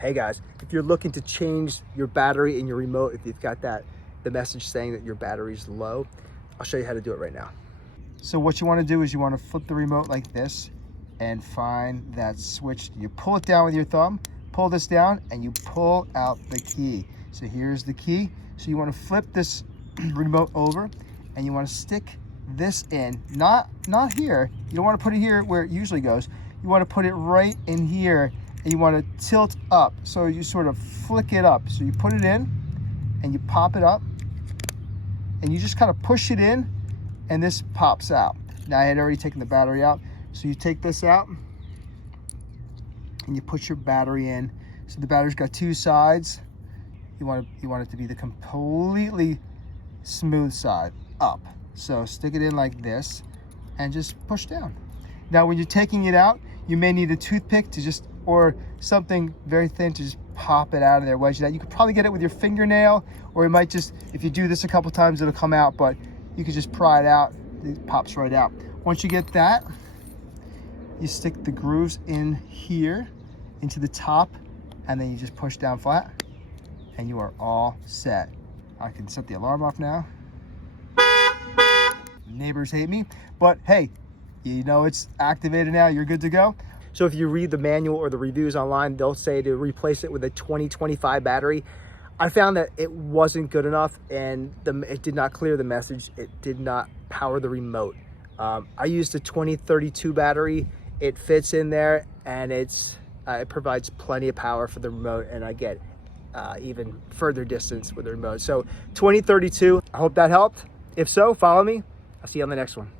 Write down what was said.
Hey guys, if you're looking to change your battery in your remote, if you've got the message saying that your battery's low, I'll show you how to do it right now. So what you want to do is you want to flip the remote like this and find that switch. You pull it down with your thumb, pull this down, and you pull out the key. So here's the key. So you want to flip this remote over and you want to stick this in, not here. You don't want to put it here where it usually goes. You want to put it right in here and you want to tilt up. So you sort of flick it up. So you put it in and you pop it up and you just kind of push it in and this pops out. Now I had already taken the battery out. So you take this out and you put your battery in. So the battery's got two sides. You want it to be the completely smooth side up. So stick it in like this and just push down. Now when you're taking it out, you may need a toothpick to just, or something very thin to just pop it out of there, wedge it out. You could probably get it with your fingernail, or it might just, if you do this a couple times, it'll come out, but you could just pry it out. It pops right out. Once you get that, you stick the grooves in here into the top, and then you just push down flat, and you are all set. I can set the alarm off now. Neighbors hate me, but hey, you know it's activated now, you're good to go. So if you read the manual or the reviews online, they'll say to replace it with a 2025 battery. I found that it wasn't good enough and it did not clear the message. It did not power the remote. I used a 2032 battery. It fits in there and it provides plenty of power for the remote, and I get even further distance with the remote. So 2032, I hope that helped. If so, follow me. I'll see you on the next one.